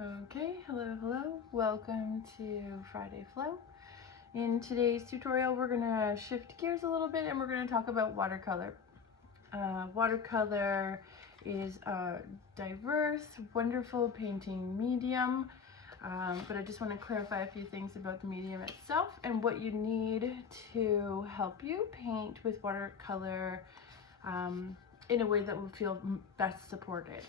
Okay, hello, welcome to Friday Flow. In today's tutorial, we're gonna shift gears a little bit and we're gonna talk about watercolor. Watercolor is a diverse, wonderful painting medium, but I just want to clarify a few things about the medium itself and what you need to help you paint with watercolor in a way that will feel best supported.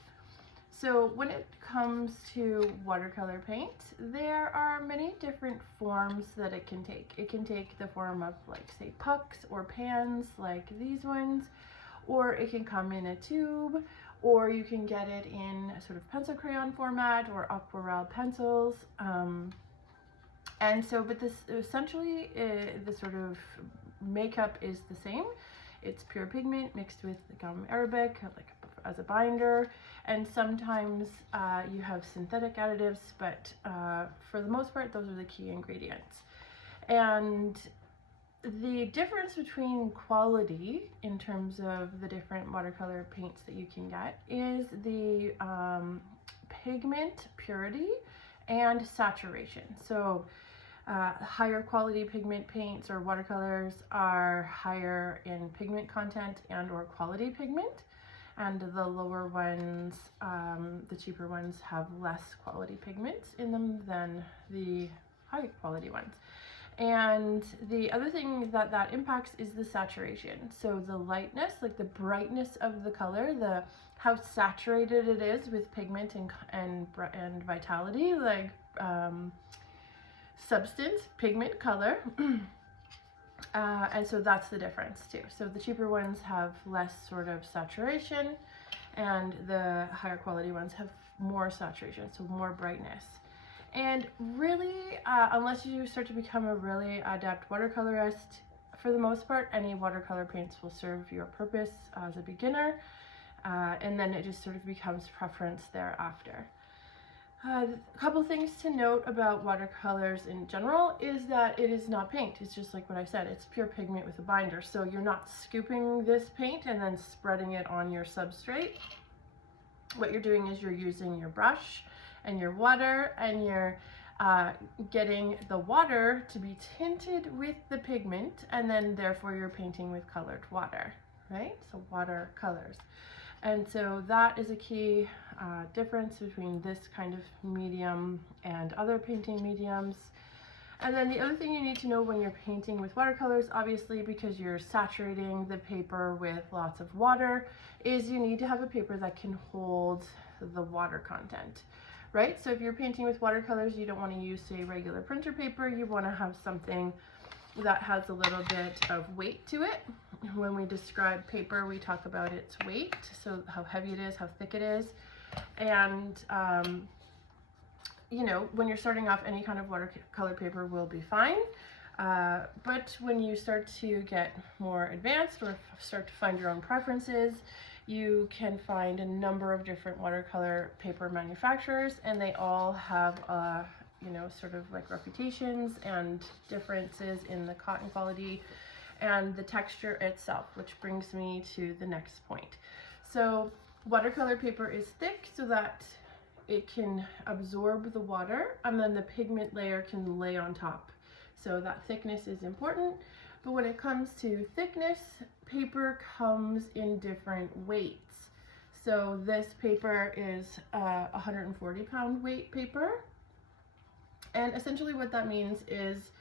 So when it comes to watercolor paint, there are many different forms that it can take. It can take the form of, like, say, pucks or pans like these ones, or it can come in a tube, or you can get it in a sort of pencil crayon format or aquarelle pencils. But this essentially, the sort of makeup is the same. It's pure pigment mixed with gum arabic, like as a binder, and sometimes you have synthetic additives, but for the most part, those are the key ingredients. And the difference between quality in terms of the different watercolor paints that you can get is the pigment purity and saturation. So higher quality pigment paints or watercolors are higher in pigment content and or quality pigment, and the lower ones, the cheaper ones, have less quality pigments in them than the high quality ones. And the other thing that impacts is the saturation. So the lightness, like the brightness of the color, how saturated it is with pigment and vitality, like substance, pigment, color. And so that's the difference too. So the cheaper ones have less sort of saturation, and the higher quality ones have more saturation, so more brightness. And really, unless you start to become a really adept watercolorist, for the most part, any watercolor paints will serve your purpose as a beginner, and then it just sort of becomes preference thereafter. A couple things to note about watercolors in general is that it is not paint. It's just like what I said, it's pure pigment with a binder. So you're not scooping this paint and then spreading it on your substrate. What you're doing is you're using your brush and your water, and you're getting the water to be tinted with the pigment, and then therefore you're painting with colored water, right? So watercolors. And so that is a key difference between this kind of medium and other painting mediums. And then the other thing you need to know when you're painting with watercolors, obviously because you're saturating the paper with lots of water, is you need to have a paper that can hold the water content, right? So if you're painting with watercolors, you don't want to use, say, regular printer paper. You want to have something that has a little bit of weight to it. When we describe paper, we talk about its weight, so how heavy it is, how thick it is. And you know, when you're starting off, any kind of watercolor paper will be fine. But when you start to get more advanced or start to find your own preferences, you can find a number of different watercolor paper manufacturers, and they all have you know, sort of like reputations and differences in the cotton quality and the texture itself, which brings me to the next point. So watercolor paper is thick so that it can absorb the water, and then the pigment layer can lay on top. So that thickness is important. But when it comes to thickness, paper comes in different weights. So this paper is 140-pound weight paper. And essentially what that means is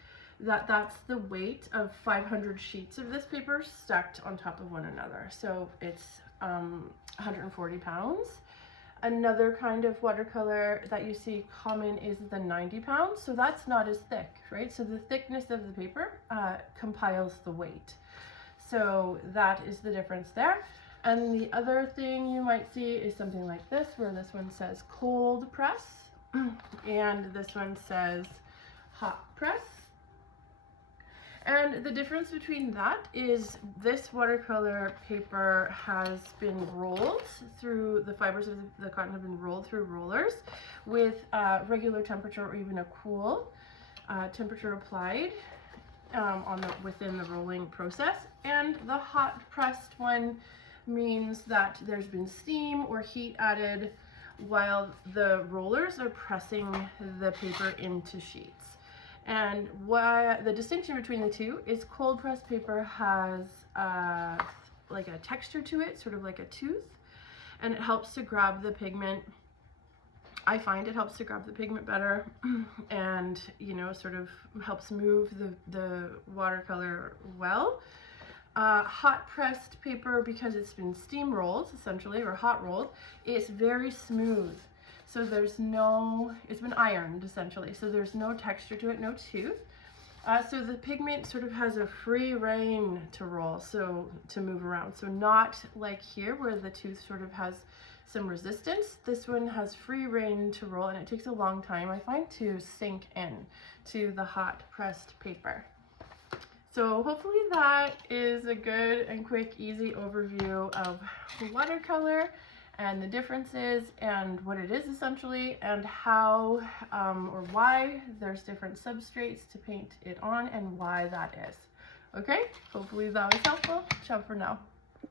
that that's the weight of 500 sheets of this paper stacked on top of one another. So it's 140 pounds. Another kind of watercolor that you see common is the 90 pounds. So that's not as thick, right? So the thickness of the paper compiles the weight. So that is the difference there. And the other thing you might see is something like this, where this one says cold press and this one says hot press. And the difference between that is this watercolor paper has been rolled through, the fibers of the cotton have been rolled through rollers with regular temperature or even a cool temperature applied within the rolling process. And the hot pressed one means that there's been steam or heat added while the rollers are pressing the paper into sheets. And what the distinction between the two is cold pressed paper has like a texture to it, sort of like a tooth, and it helps to grab the pigment. I find it helps to grab the pigment better and, you know, sort of helps move the watercolor well. Hot pressed paper, because it's been steam rolled essentially, or hot rolled, it's very smooth. So there's no, it's been ironed essentially, so there's no texture to it, no tooth. So the pigment sort of has a free rein to roll, so to move around. So not like here where the tooth sort of has some resistance. This one has free rein to roll, and it takes a long time, I find, to sink in to the hot pressed paper. So hopefully that is a good and quick, easy overview of watercolor and the differences and what it is essentially, and how or why there's different substrates to paint it on and why that is. Okay, hopefully that was helpful. Ciao for now.